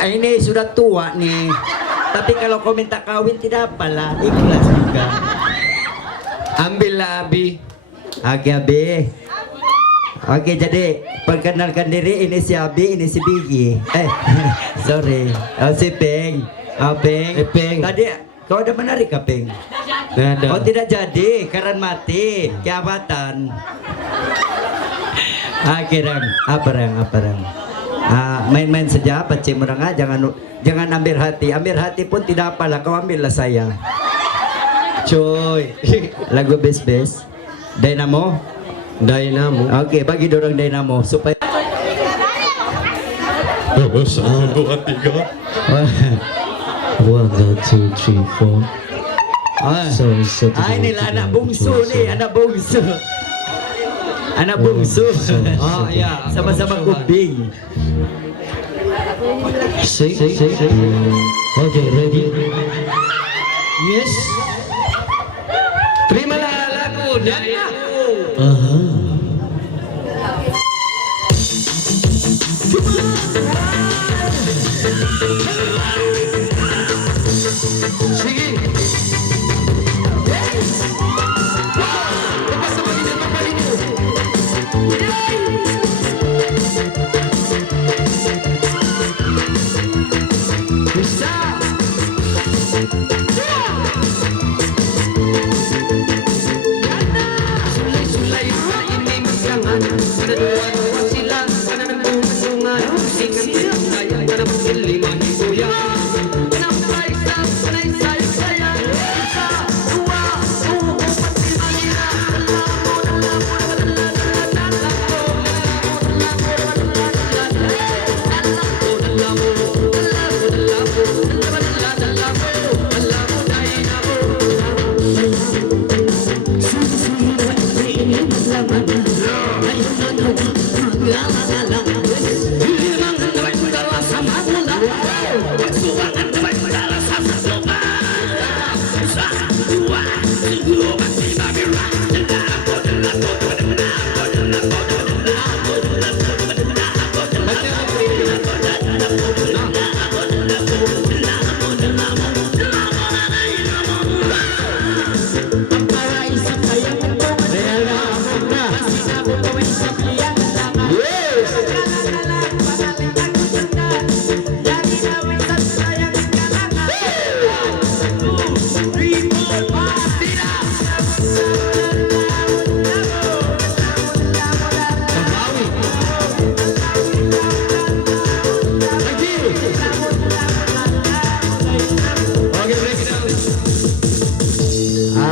Ay, ini sudah tua nih. Tapi kalau kau minta kawin tidak apalah, ikhlas juga. Ambil lah Abi. Oke, Abi. Oke, jadi perkenalkan diri, ini si Abi, ini si Bigi. Sorry. Oh, si Peng. Oh, Peng. Peng. Tadi kau ada menarik kah, Peng? Nggak ada. Oh, tidak jadi, karena mati, kiamatan. Akhirnya, apa rang? Main-main saja, pacim orang, jangan ambil hati pun tidak apalah, kau ambillah saya. Coy. Lagu best Dynamo. Oke, bagi dorong Dynamo supaya 1, 2, 3. 1, 2, 3, 4. inilah anak bungsu nih, anak bungsu. Oh ya, Sama-sama kubing. 6. Okay, ready? Yes. Terimalah lagu dari aku. Sige. Bisa. Sulay-sulay ini magkangan. Pada dua-dua sila, pada nagpungan. Singan sayang, pada lima ni kuya. Panay saya. Isa, dua, upat lima nila.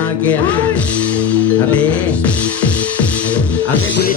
Oke, Abi. Abi, kulit